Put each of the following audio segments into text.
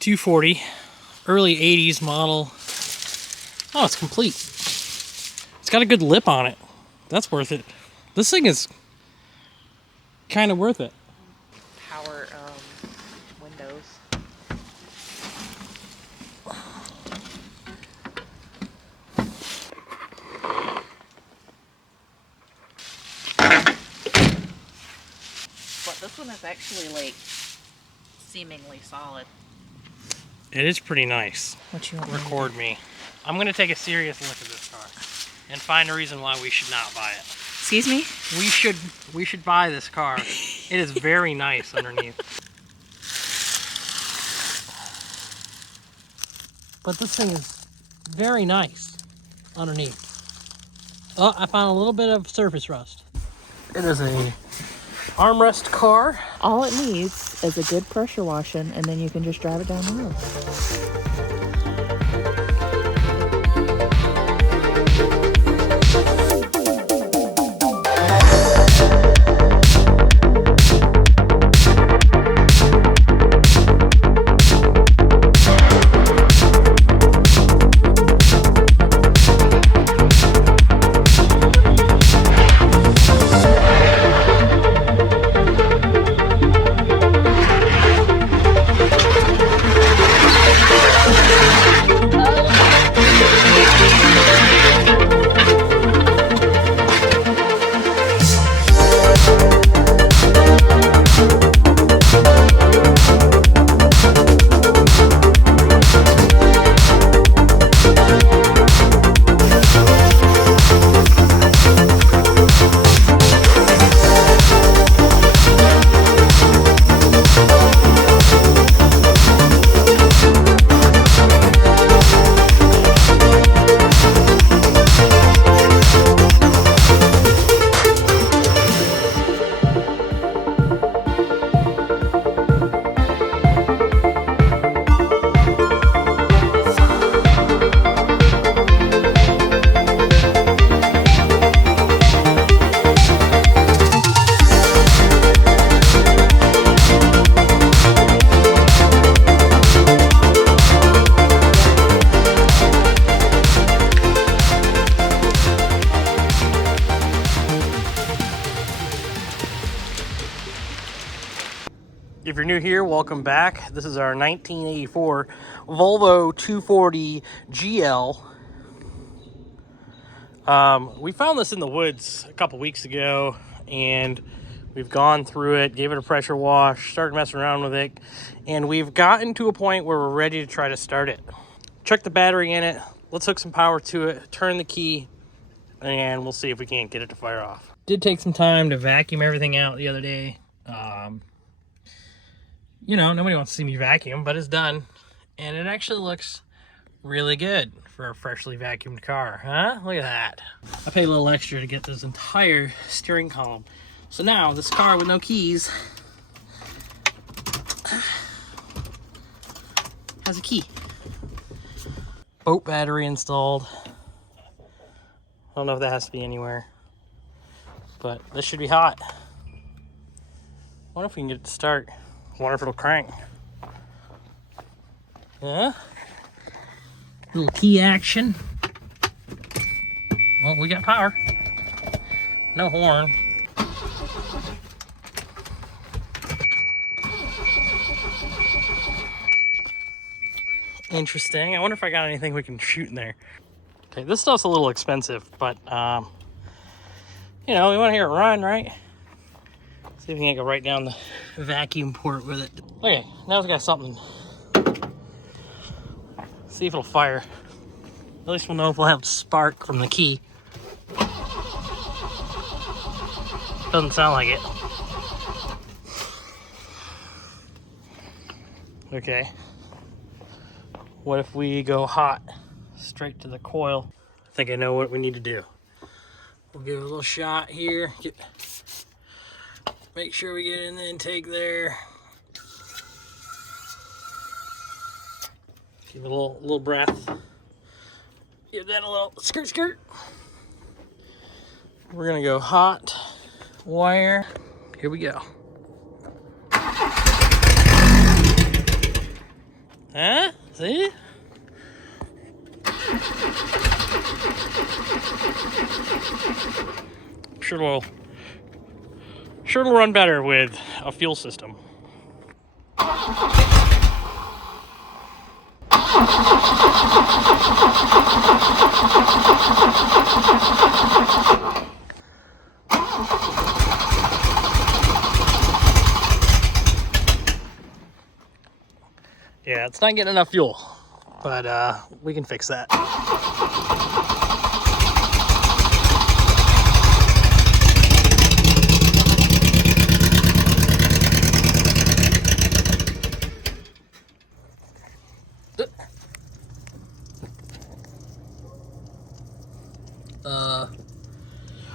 240, early 80s model. Oh, it's complete. It's got a good lip on it. That's worth it. This thing is kind of worth it. Power windows. But this one is actually like seemingly solid. It is pretty nice. What you want? Record me. I'm gonna take a serious look at this car and find a reason why we should not buy it. Excuse me? We should buy this car. It is very nice underneath. But this thing is very nice underneath. Oh, I found a little bit of surface rust. It is a armrest car. All it needs is a good pressure washing, and then you can just drive it down the road. If you're new here, welcome back. This is our 1984 Volvo 240 GL. We found this in the woods a couple weeks ago, and we've gone through it, gave it a pressure wash, started messing around with it, and we've gotten to a point where we're ready to try to start it. Check the battery in it, let's hook some power to it, turn the key, and we'll see if we can't get it to fire off. Did take some time to vacuum everything out the other day. You know, nobody wants to see me vacuum, but it's done. And it actually looks really good for a freshly vacuumed car, huh? Look at that. I paid a little extra to get this entire steering column. So now, this car with no keys has a key. Boat battery installed. I don't know if that has to be anywhere, but this should be hot. I wonder if we can get it to start. Wonder if it'll crank. Yeah. Little key action. Well, we got power. No horn. Interesting. I wonder if I got anything we can shoot in there. Okay, this stuff's a little expensive, but you know, we want to hear it run, right? See if we can't go right down the vacuum port with it. Okay, now it's got something. See if it'll fire. At least we'll know if we'll have spark from the key. Doesn't sound like it. Okay. What if we go hot straight to the coil? I think I know what we need to do. We'll give it a little shot here. Make sure we get in the intake there. Give it a little breath. Give that a little skirt. We're gonna go hot wire. Here we go. Huh? See? Sure it'll run better with a fuel system. Yeah, it's not getting enough fuel, but we can fix that.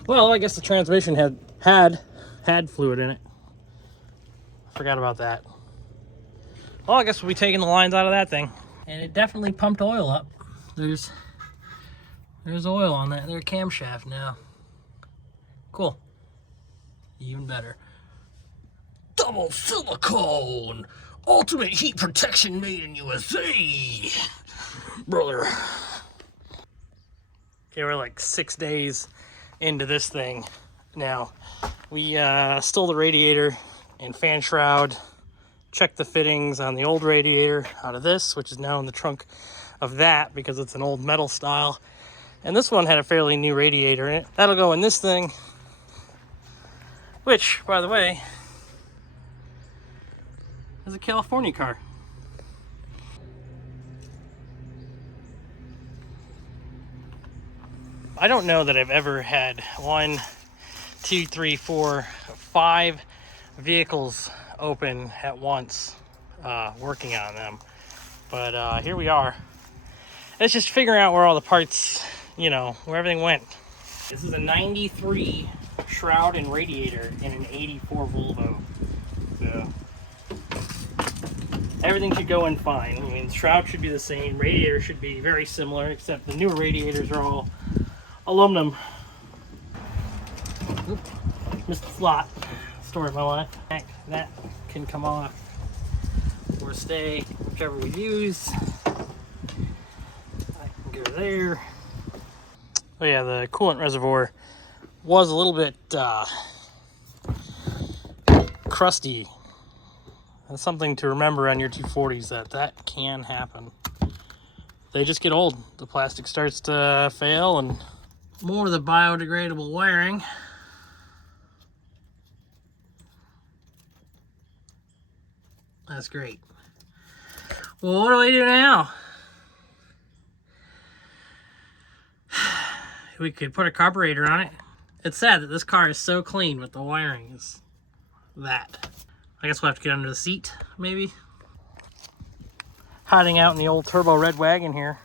Well, I guess the transmission had fluid in it. Forgot about that. Well, I guess we'll be taking the lines out of that thing. And it definitely pumped oil up. There's oil on that. There's a camshaft now. Cool. Even better. Double silicone! Ultimate heat protection made in USA! Brother. Okay, we're like 6 days into this thing now. We stole the radiator and fan shroud, checked the fittings on the old radiator out of this, which is now in the trunk of that because it's an old metal style. And this one had a fairly new radiator in it. That'll go in this thing, which, by the way, is a California car. I don't know that I've ever had 1, 2, 3, 4, 5 vehicles open at once, working on them. But here we are. It's just figuring out where all the parts, you know, where everything went. This is a 93 shroud and radiator in an 84 Volvo. So everything should go in fine. I mean, the shroud should be the same, radiator should be very similar, except the newer radiators are all aluminum. Oop, missed the slot. Story of my life. That can come off or stay, whichever we use. I can go there. Oh yeah, the coolant reservoir was a little bit crusty. That's something to remember on your 240s, that can happen. They just get old. The plastic starts to fail, and more of the biodegradable wiring. That's great. Well, what do I do now? We could put a carburetor on it. It's sad that this car is so clean, but the wiring is that. I guess we'll have to get under the seat, maybe. Hiding out in the old turbo red wagon here.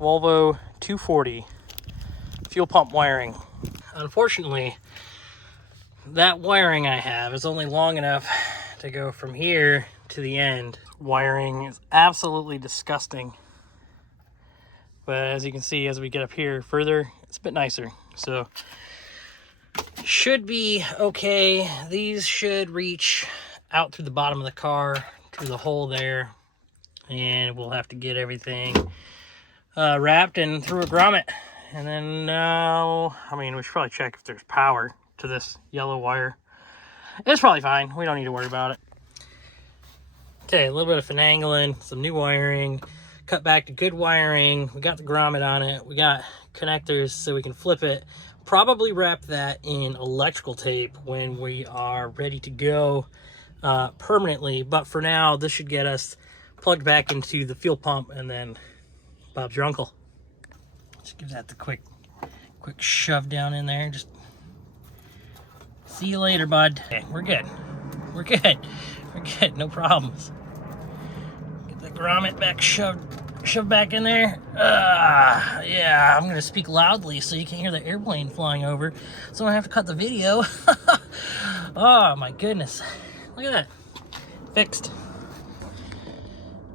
Volvo 240 fuel pump wiring. Unfortunately, that wiring I have is only long enough to go from here to the end. Wiring is absolutely disgusting. But as you can see, as we get up here further, it's a bit nicer. So, should be okay. These should reach out through the bottom of the car, through the hole there. And we'll have to get everything wrapped and through a grommet. And then, I mean, we should probably check if there's power to this yellow wire. It's probably fine. We don't need to worry about it. Okay, a little bit of finagling, some new wiring, cut back to good wiring. We got the grommet on it. We got connectors so we can flip it. Probably wrap that in electrical tape when we are ready to go permanently. But for now, this should get us plugged back into the fuel pump, and then Bob's your uncle. Just give that the quick shove down in there. Just see you later, bud. Okay, we're good. We're good. We're good. No problems. Get the grommet back shoved back in there. Yeah, I'm gonna speak loudly so you can hear the airplane flying over, so I have to cut the video. Oh my goodness. Look at that. Fixed.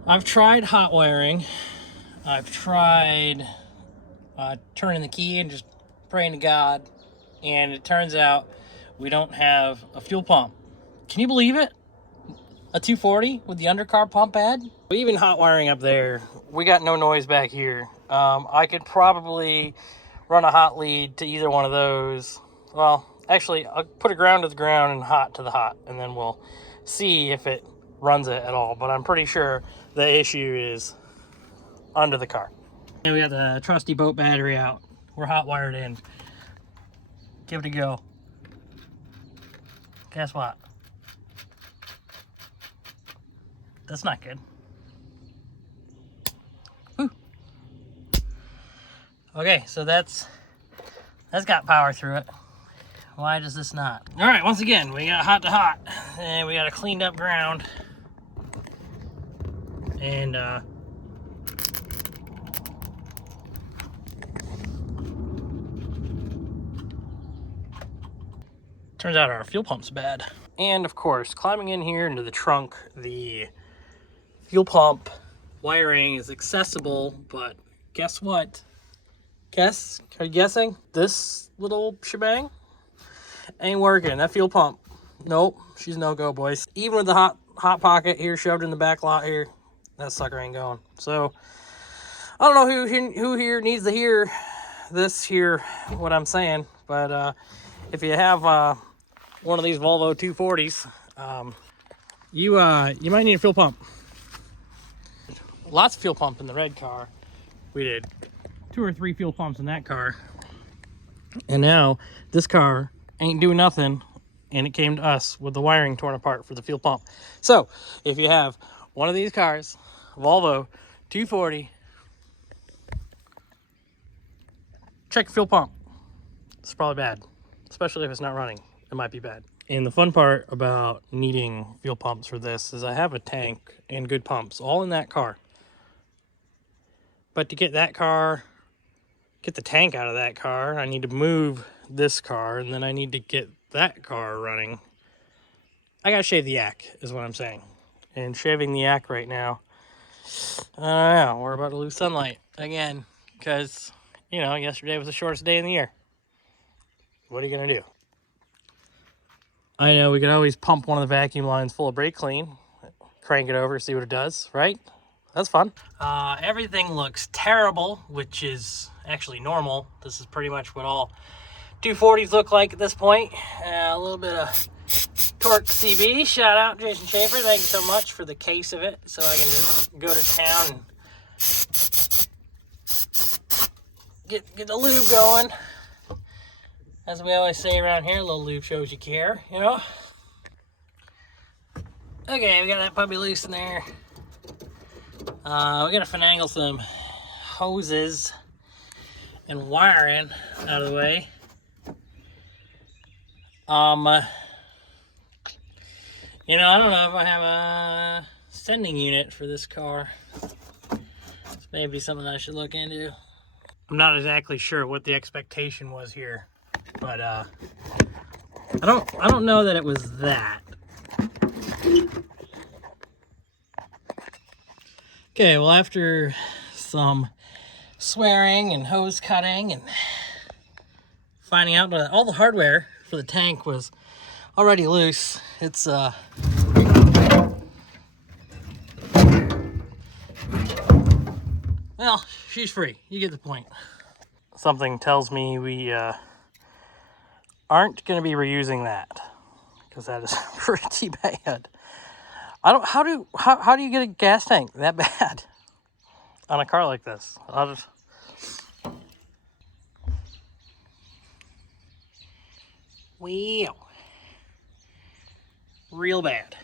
I've tried hot wiring. I've tried turning the key and just praying to God, and it turns out we don't have a fuel pump. Can you believe it? a 240 with the undercar pump pad. Even hot wiring up there, we got no noise back here. I could probably run a hot lead to either one of those. Well, actually, I'll put a ground to the ground and hot to the hot, and then we'll see if it runs it at all. But I'm pretty sure the issue is under the car. And we got the trusty boat battery out. We're hot wired in. Give it a go. Guess what? That's not good. Whew. Okay, so that's got power through it. Why does this not? All right, once again, we got hot to hot, and we got a cleaned up ground, and turns out our fuel pump's bad. And of course, climbing in here into the trunk, the fuel pump wiring is accessible, but guess what? Guess? Are you guessing? This little shebang ain't working. That fuel pump, nope, she's no go, boys. Even with the hot pocket here shoved in the back lot here, that sucker ain't going. So I don't know who here needs to hear this here, what I'm saying, but if you have one of these Volvo 240s, you might need a fuel pump. Lots of fuel pump in the red car. We did 2 or 3 fuel pumps in that car, and now this car ain't doing nothing, and it came to us with the wiring torn apart for the fuel pump. So if you have one of these cars, Volvo 240, check your fuel pump. It's probably bad, especially if it's not running. It might be bad. And the fun part about needing fuel pumps for this is I have a tank and good pumps all in that car. But to get that car, get the tank out of that car, I need to move this car, and then I need to get that car running. I gotta shave the yak, is what I'm saying. And shaving the yak right now, I don't know, we're about to lose sunlight again, because, you know, yesterday was the shortest day in the year. What are you gonna do? I know we could always pump one of the vacuum lines full of brake clean, crank it over, see what it does, right? That's fun. Everything looks terrible, which is actually normal. This is pretty much what all 240s look like at this point. A little bit of Torque CB. Shout out Jason Schaefer. Thank you so much for the case of it, so I can just go to town and get the lube going. As we always say around here, a little lube shows you care, you know? Okay, we got that puppy loose in there. We gotta finagle some hoses and wiring out of the way. You know, I don't know if I have a sending unit for this car. This may be something I should look into. I'm not exactly sure what the expectation was here, but I don't know that it was that. Okay, well, after some swearing and hose cutting and finding out that all the hardware for the tank was already loose, it's well, she's free. You get the point. Something tells me we aren't going to be reusing that, because that is pretty bad. How do you get a gas tank that bad on a car like this? Wow. Real bad.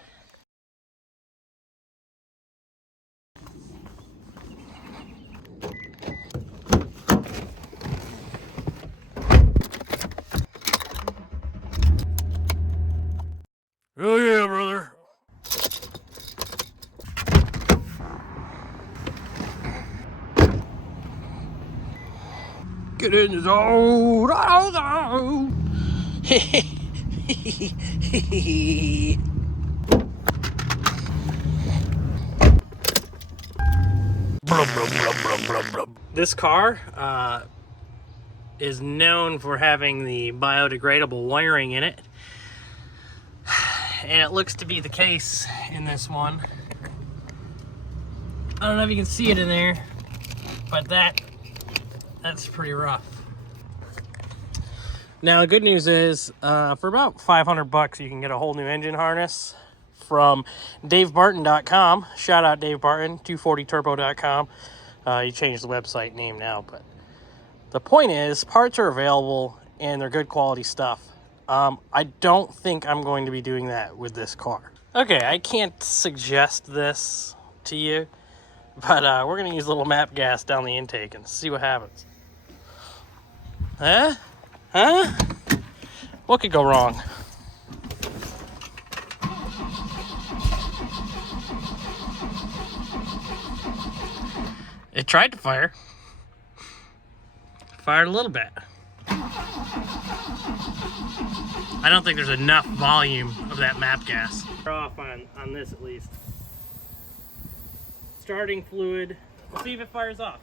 Oh yeah, brother. Get in the zone. This car is known for having the biodegradable wiring in it. and it looks to be the case in this one. I don't know if you can see it in there, but that's pretty rough. Now the good news is, for about 500 bucks, you can get a whole new engine harness from DaveBarton.com. Shout out Dave Barton, 240turbo.com. You changed the website name now, but the point is, parts are available and they're good quality stuff. I don't think I'm going to be doing that with this car. Okay, I can't suggest this to you, but we're going to use a little map gas down the intake and see what happens. Huh? What could go wrong? It tried to fire. Fired a little bit. I don't think there's enough volume of that map gas. We're off on this at least. Starting fluid. We'll see if it fires off.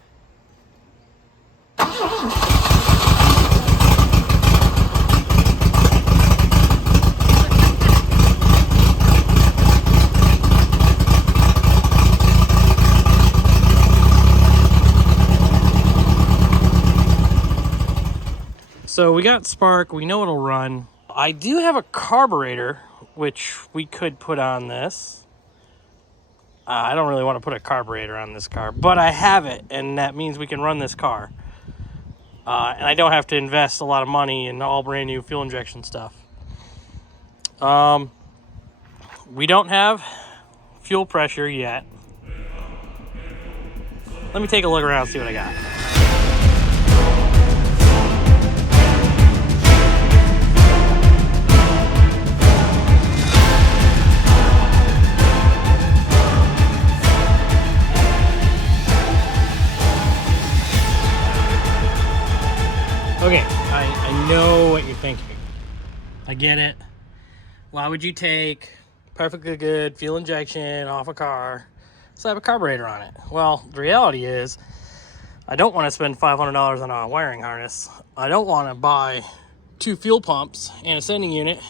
So we got spark, we know it'll run. I do have a carburetor, which we could put on this. I don't really want to put a carburetor on this car, but I have it, and that means we can run this car. And I don't have to invest a lot of money in all brand new fuel injection stuff. We don't have fuel pressure yet. Let me take a look around and see what I got. Okay, I know what you're thinking. I get it. Why would you take perfectly good fuel injection off a car, slap a carburetor on it? Well, the reality is, I don't want to spend $500 on a wiring harness. I don't want to buy 2 fuel pumps and a sending unit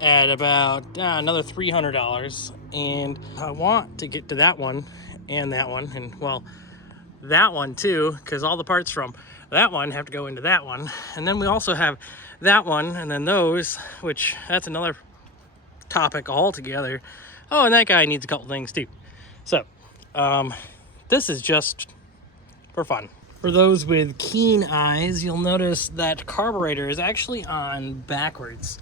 at about another $300. And I want to get to that one, and well, that one too, because all the parts from that one have to go into that one, and then we also have that one, and then those, which that's another topic altogether. Oh, and that guy needs a couple things too. So this is just for fun. For those with keen eyes, you'll notice that carburetor is actually on backwards.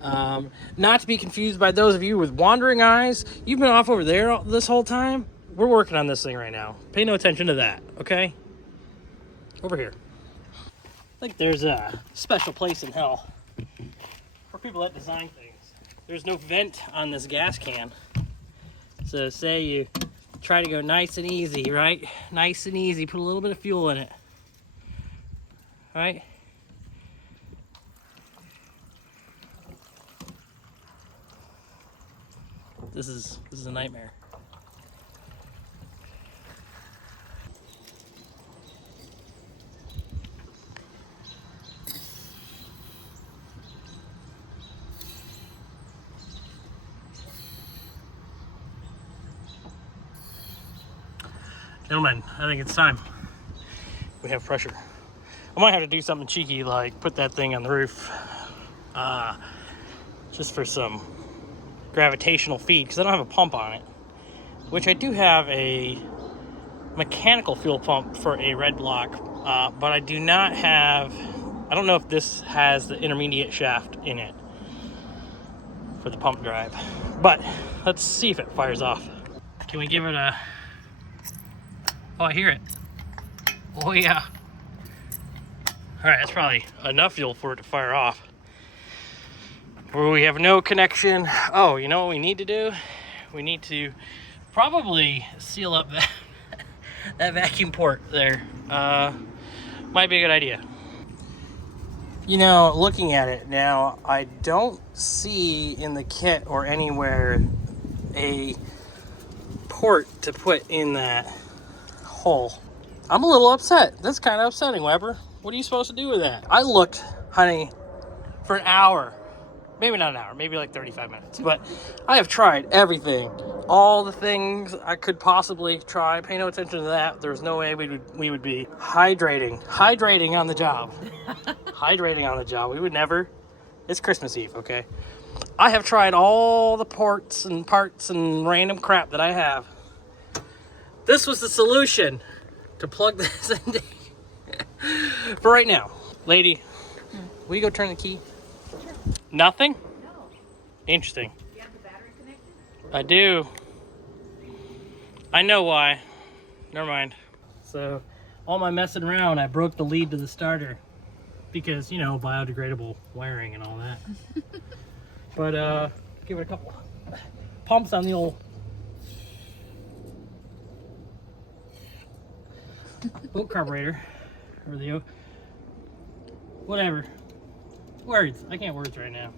Not to be confused by those of you with wandering eyes. You've been off over there this whole time. We're working on this thing right now. Pay no attention to that, okay? Over here. I think there's a special place in hell for people that design things. There's no vent on this gas can. So say you try to go nice and easy, right? Nice and easy, put a little bit of fuel in it. Right? This is a nightmare. Gentlemen, I think it's time. We have pressure. I might have to do something cheeky like put that thing on the roof just for some gravitational feed, because I don't have a pump on it, which I do have a mechanical fuel pump for a red block, but I do not have, I don't know if this has the intermediate shaft in it for the pump drive, but let's see if it fires off. Can we give it a, oh, I hear it. Oh yeah. All right, that's probably enough fuel for it to fire off. Where we have no connection. Oh, you know what we need to do? We need to probably seal up that, that vacuum port there. Might be a good idea. You know, looking at it now, I don't see in the kit or anywhere a port to put in that hole. I'm a little upset. That's kind of upsetting, Weber. What are you supposed to do with that? I looked, honey, for an hour Maybe not an hour, maybe like 35 minutes. But I have tried everything. All the things I could possibly try. Pay no attention to that. There's no way we would be hydrating on the job. Hydrating on the job. We would never. It's Christmas Eve, okay? I have tried all the parts and random crap that I have. This was the solution to plug this in. For right now. Lady, will you go turn the key? Sure. Nothing? No. Interesting. Do you have the battery connected? I do. I know why. Never mind. So, all my messing around, I broke the lead to the starter. Because, you know, biodegradable wiring and all that. But, give it a couple pumps on the old boat carburetor. Or the, whatever. Words. I can't words right now.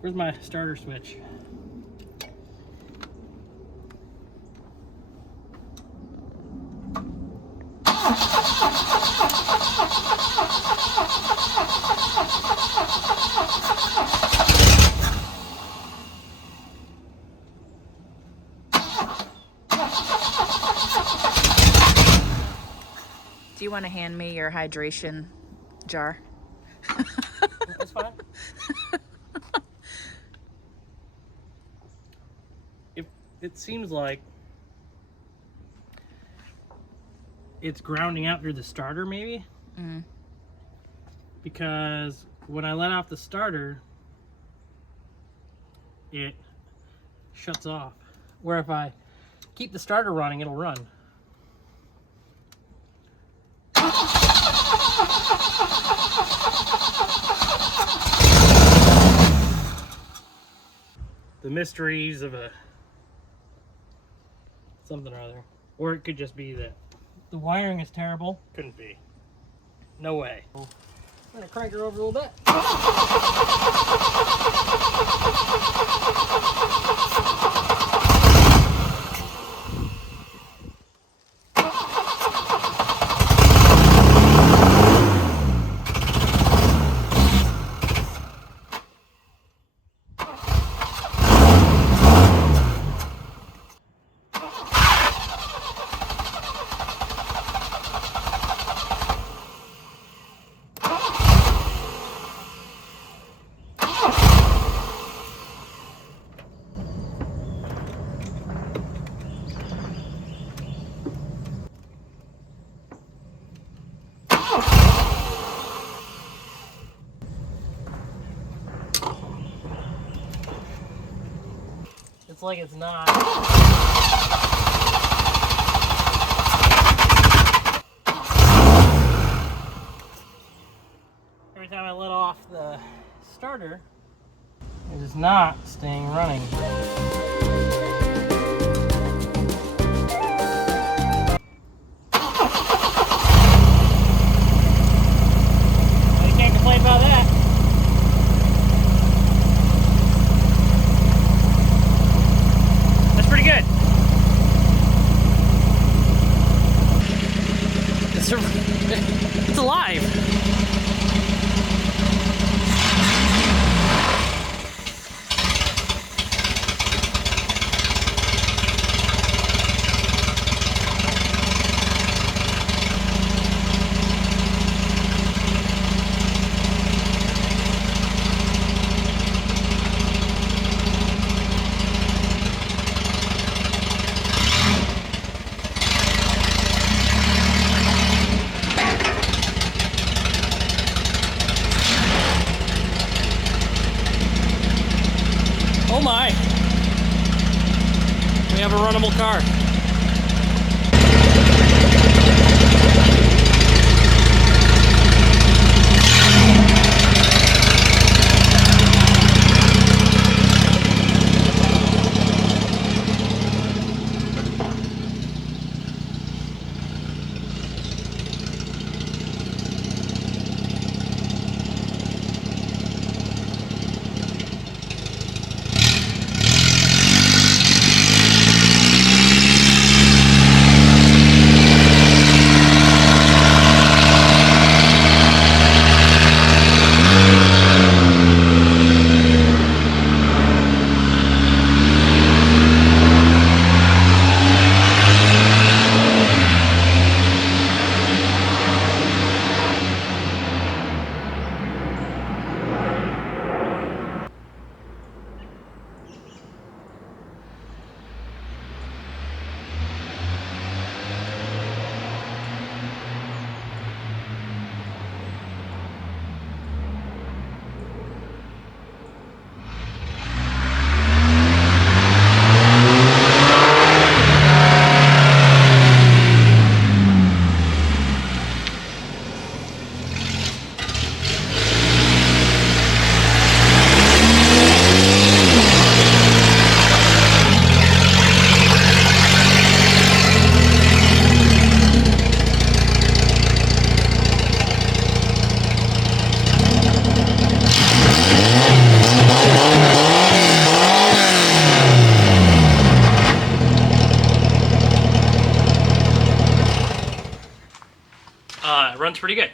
Where's my starter switch? Do you want to hand me your hydration jar? That's fine. It seems like it's grounding out through the starter, maybe. Because when I let off the starter, it shuts off. Where if I keep the starter running, it'll run. The mysteries of a something or other. Or it could just be that the wiring is terrible. Couldn't be. No way. I'm gonna crank her over a little bit. It's like it's not. Every time I let off the starter, it is not staying running. I can't complain about that. That's pretty good. It's alive. Oh my! We have a runnable car. runs pretty good.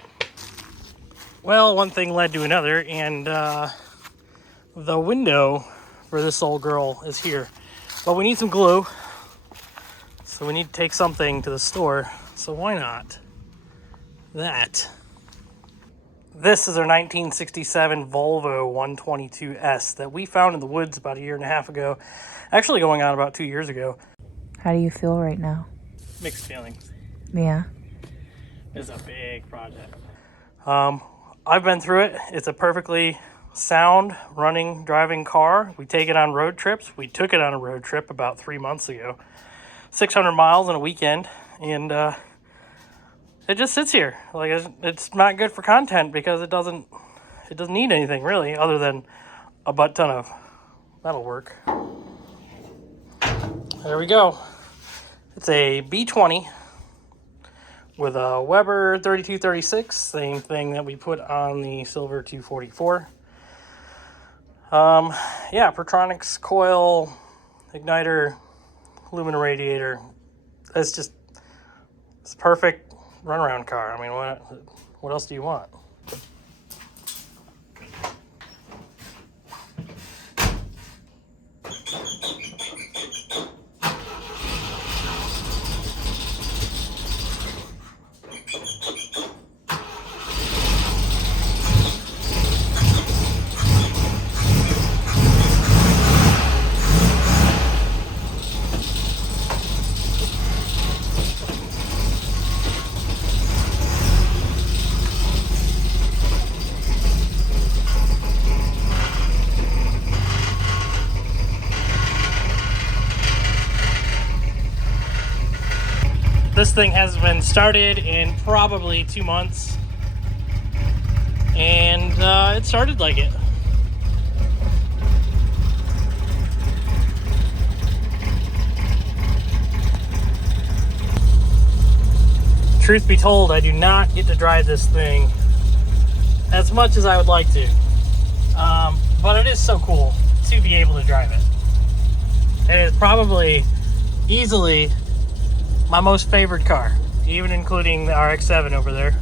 Well, one thing led to another, and the window for this old girl is here. But we need some glue, so we need to take something to the store. So why not that? This is our 1967 Volvo 122S that we found in the woods about a year and a half ago. Actually going on about 2 years ago. How do you feel right now? Mixed feelings. Yeah. It's a big project. I've been through it. It's a perfectly sound running, driving car. We take it on road trips. We took it on a road trip about 3 months ago. 600 miles in a weekend, and it just sits here. Like, it's not good for content because it doesn't need anything really other than a butt ton of metal work. There we go. It's a B20 with a Weber 3236, same thing that we put on the Silver 244. Yeah, Pertronics coil, igniter, aluminum radiator. It's perfect runaround car. I mean, what else do you want? This thing has been started in probably 2 months, and it started like it. Truth be told, I do not get to drive this thing as much as I would like to, but it is so cool to be able to drive it. It is probably easily my most favorite car, even including the RX-7 over there.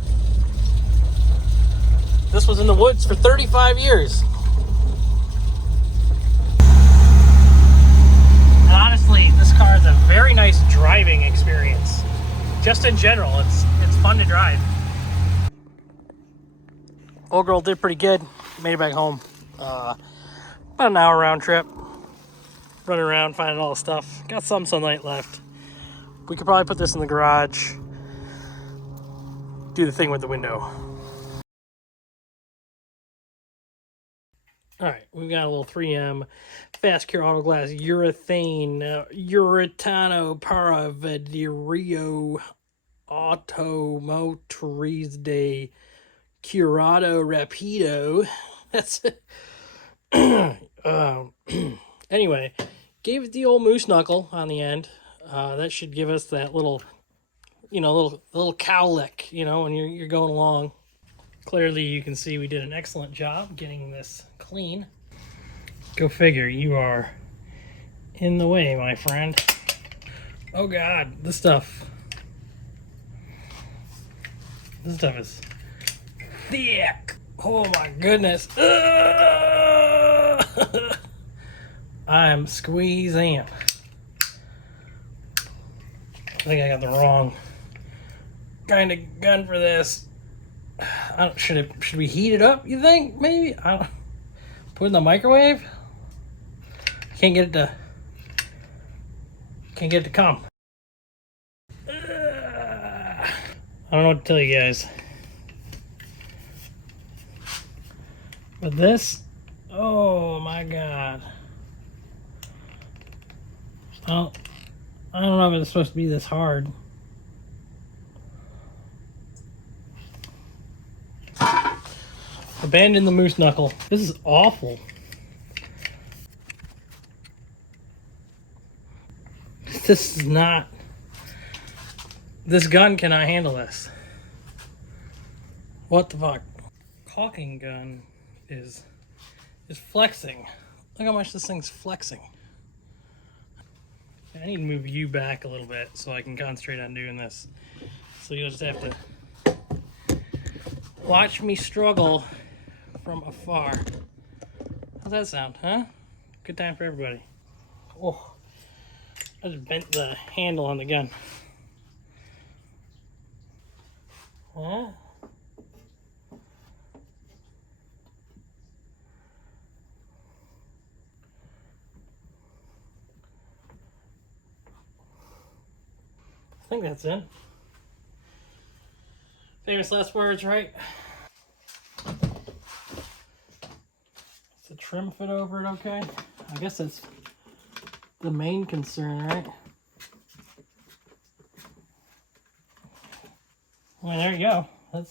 This was in the woods for 35 years. And honestly, this car is a very nice driving experience. Just in general, it's fun to drive. Old girl did pretty good. Made it back home. About an hour round trip. Running around, finding all the stuff. Got some sunlight left. We could probably put this in the garage, do the thing with the window. All right, we've got a little 3M Fast Cure Auto Glass Urethane Uretano Para Vidrio Automotriz de Curado Rapido. That's it. Anyway, gave it the old moose knuckle on the end. That should give us that little, little cow lick, when you're going along. Clearly, you can see we did an excellent job getting this clean. Go figure, you are in the way, my friend. Oh God, this stuff is thick. Oh my goodness. I'm squeezing. I think I got the wrong kind of gun for this. Should we heat it up, you think? Maybe? Put it in the microwave? Can't get it to come. I don't know what to tell you guys. But this, oh my God. Oh, I don't know if it's supposed to be this hard. Abandon the moose knuckle. This is awful. This is not... This gun cannot handle this. What the fuck? Caulking gun is flexing. Look how much this thing's flexing. I need to move you back a little bit so I can concentrate on doing this. So you'll just have to Watch me struggle from afar. How's that sound, huh? Good time for everybody. Oh, I just bent the handle on the gun. Huh? I think that's it. Famous last words, right? Does the trim fit over it okay? I guess that's the main concern, right? Well, there you go. I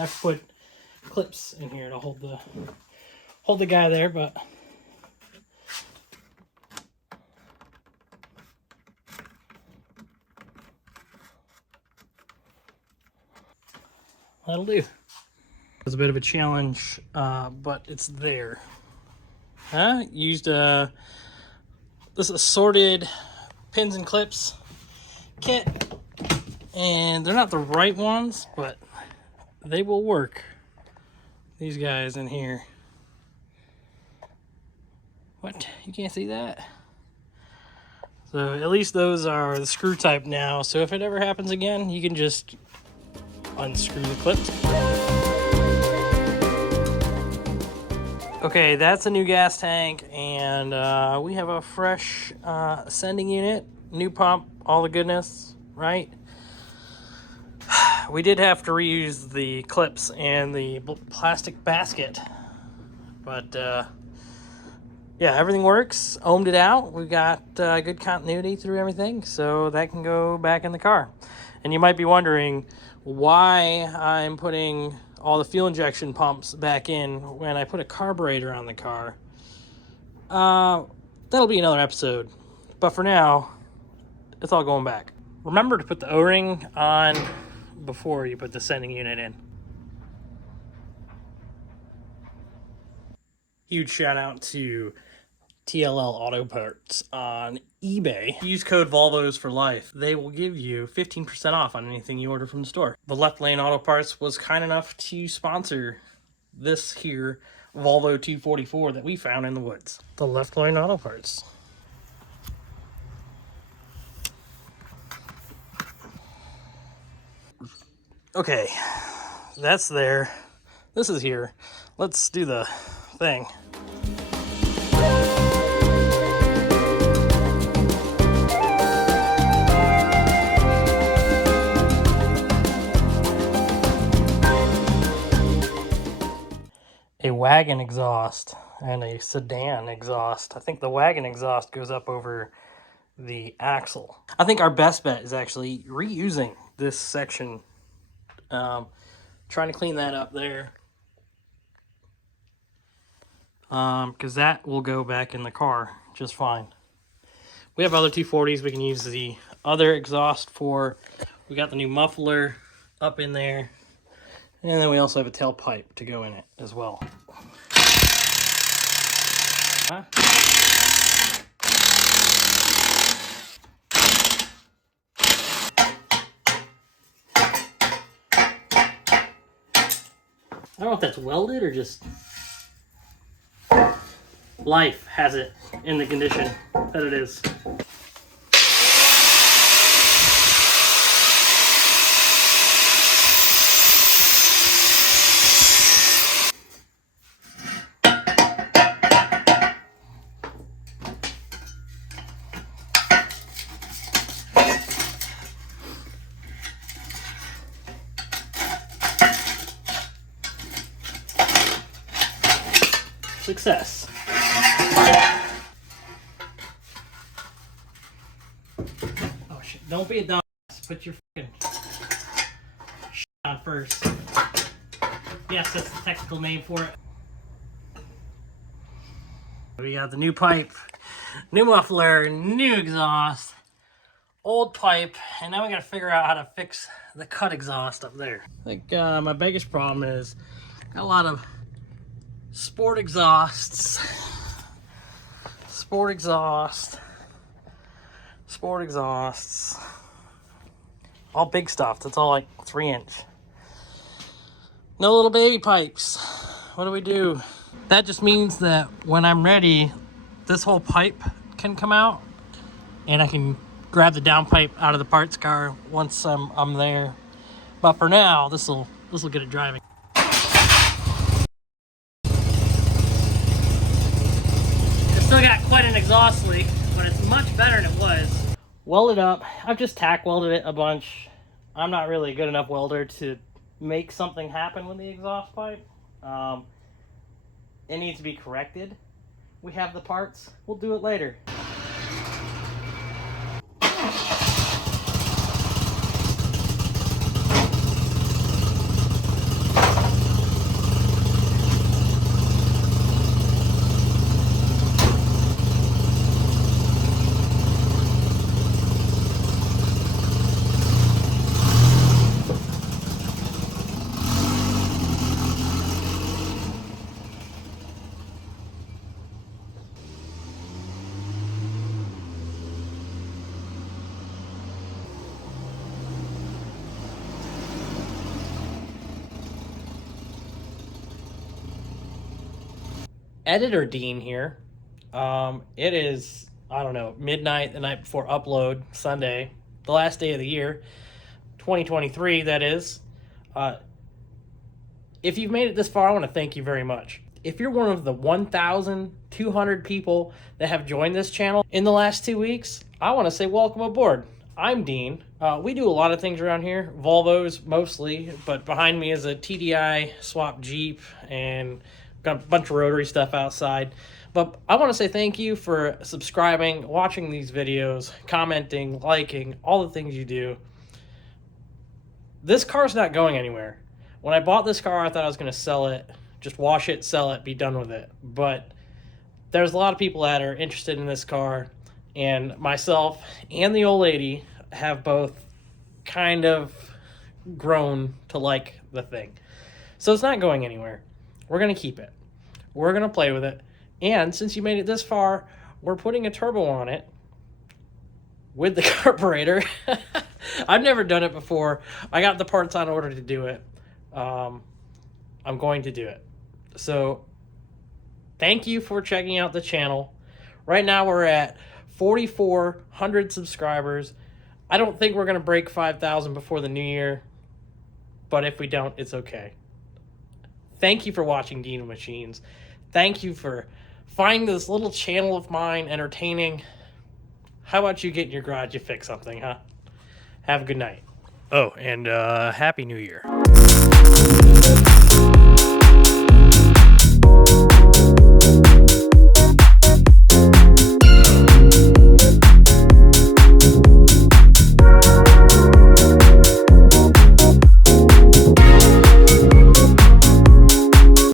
have to put clips in here to hold the guy there, but that'll do. It's a bit of a challenge, but it's there. Used this assorted pins and clips kit, and they're not the right ones, but they will work. These guys in here. What? You can't see that? So at least those are the screw type now, so if it ever happens again, you can just unscrew the clips. Okay, that's a new gas tank, and we have a fresh sending unit, new pump, all the goodness, right? We did have to reuse the clips and the plastic basket, but yeah, everything works. Ohmed it out. We've got good continuity through everything, so that can go back in the car. And you might be wondering why I'm putting all the fuel injection pumps back in when I put a carburetor on the car. That'll be another episode. But for now, it's all going back. Remember to put the O-ring on before you put the sending unit in. Huge shout out to TLL Autoparts on eBay. Use code Volvos for life. They will give you 15% off on anything you order from the store. The Left Lane Autoparts was kind enough to sponsor this here Volvo 244 that we found in the woods. The Left Lane Autoparts. Okay, that's there. This is here. Let's do the thing. A wagon exhaust and a sedan exhaust. I think the wagon exhaust goes up over the axle. I think our best bet is actually reusing this section. Trying to clean that up there. Because that will go back in the car just fine. We have other 240s we can use the other exhaust for. We got the new muffler up in there. And then we also have a tailpipe to go in it as well. Huh? I don't know if that's welded or just life has it in the condition that it is. Success. Oh shit, don't be a dumbass. Put your fucking shit on first. Yes, that's the technical name for it. We got the new pipe, new muffler, new exhaust, old pipe, and now we gotta figure out how to fix the cut exhaust up there. I think my biggest problem is got a lot of sport exhausts, sport exhausts, all big stuff. That's all like 3-inch. No little baby pipes. What do we do? That just means that when I'm ready, this whole pipe can come out and I can grab the downpipe out of the parts car once I'm there. But for now, this will get it driving. It's still got quite an exhaust leak, but it's much better than it was. Welded up. I've just tack welded it a bunch. I'm not really a good enough welder to make something happen with the exhaust pipe. It needs to be corrected. We have the parts. We'll do it later. Editor Dean here. It is, I don't know, midnight the night before upload, Sunday, the last day of the year, 2023, that is. If you've made it this far, I want to thank you very much. If you're one of the 1,200 people that have joined this channel in the last 2 weeks, I want to say welcome aboard. I'm Dean. We do a lot of things around here, Volvos mostly, but behind me is a TDI swap Jeep and got a bunch of rotary stuff outside. But I want to say thank you for subscribing, watching these videos, commenting, liking, all the things you do. This car's not going anywhere. When I bought this car, I thought I was going to sell it, just wash it, sell it, be done with it. But there's a lot of people that are interested in this car, and myself and the old lady have both kind of grown to like the thing. So it's not going anywhere. We're going to keep it. We're going to play with it. And since you made it this far, we're putting a turbo on it with the carburetor. I've never done it before. I got the parts on order to do it. I'm going to do it. So thank you for checking out the channel. Right now we're at 4,400 subscribers. I don't think we're going to break 5,000 before the new year. But if we don't, it's okay. Thank you for watching Dean of Machines. Thank you for finding this little channel of mine entertaining. How about you get in your garage, you fix something, huh? Have a good night. Oh, and Happy New Year.